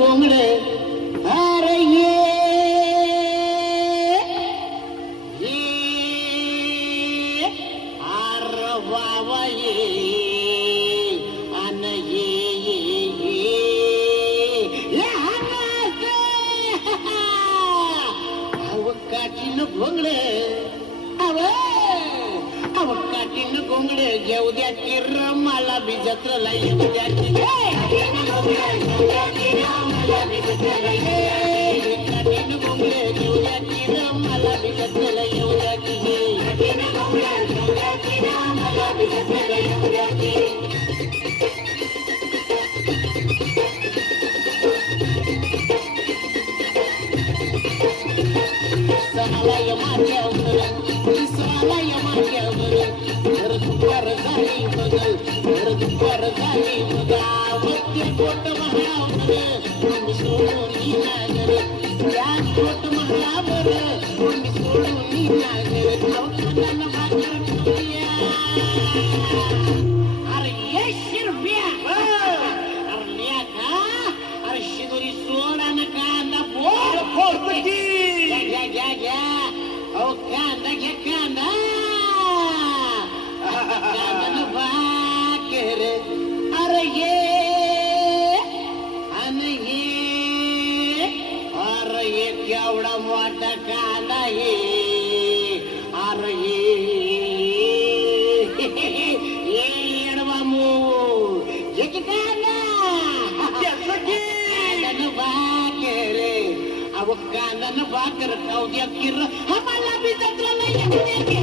गोंगड अरे ये आर बाबा ये अन ये काठीन गोंगड अव काठीन गोंगड घेऊ द्या किर मला बी जत्रला येऊ द्या काठीन गोंगड घेऊ द्या किर मला बी जत्रला येऊ द्या सणालाय माझ्यावर दिसालाय माझ्यावर घर दुपार झाली बघल घर दुपार झाली बघा ते पोट महावर मी सोडून नागर त्या पोट महावर मी सोडून नागर अवकाशाला भाकर खाऊया अरे ये शिरप्या अरे लेखा अरे शिदोरी सोडा ना कांदा फोड घ्या ओ कांदा घ्या कांदा कांदा भाकर अरे ये अरे ये केवढा मोठा कांदा ये अरे ये येडवामू ये की कांदा कांदा भाकर अव कांदा भाकर खाऊ द्या किर आम्हाला बी जत्रा नाही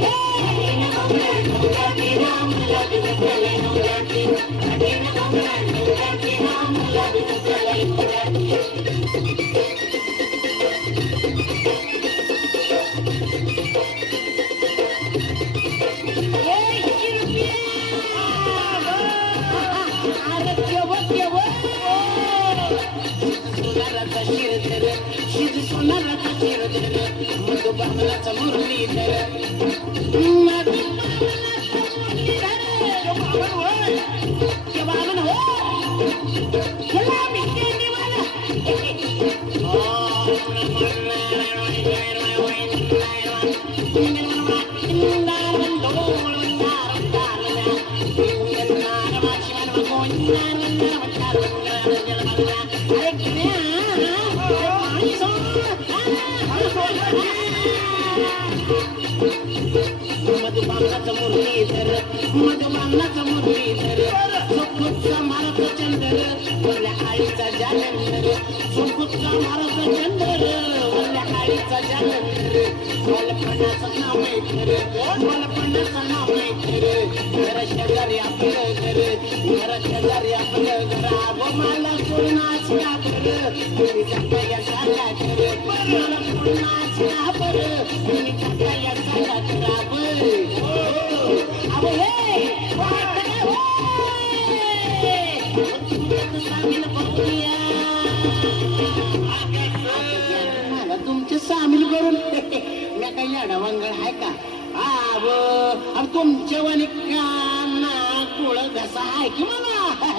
सोनाराचा शिरधर मधु बामनाचा मुरलीधर मधुबामनाचा मुरलीधर मधुबामनाचा मुरलीधर सुखुचा मारत चंदर वल्ल्या आईचा जालंधर सुखुचा मारत चंदर वल्ल्या आईचा जालंधर बालपणाचं नाव आहे खरं बालपणाचं नाव आहे खरं घर शेजारी आपलं घर घर शेजारी आपलं घर अगो मला सोडूनच का बरं तुम्ही जाता या सांगा खरं मला सोडूनच का बरं तुम्ही जाता या सांगा खरं अबो हे मला तुमचे सामील करून मी काही अडवंगळ आहे का अरे तुमच्या वाणी काना कुळ घसा आहे की मला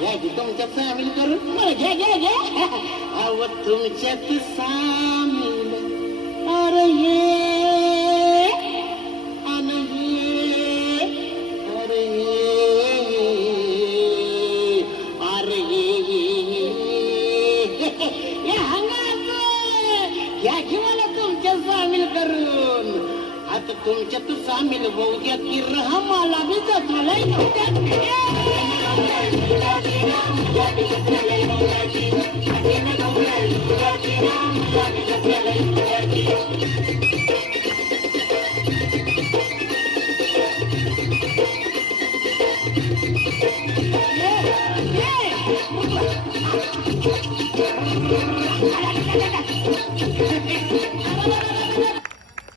घ्या की तुमच्या सामील करून मला घ्या घ्या घ्या अव तुमच्यात सामील अरे ये तुमच्यात सामील होऊ द्या की मला बी जत्रेला येऊ द्या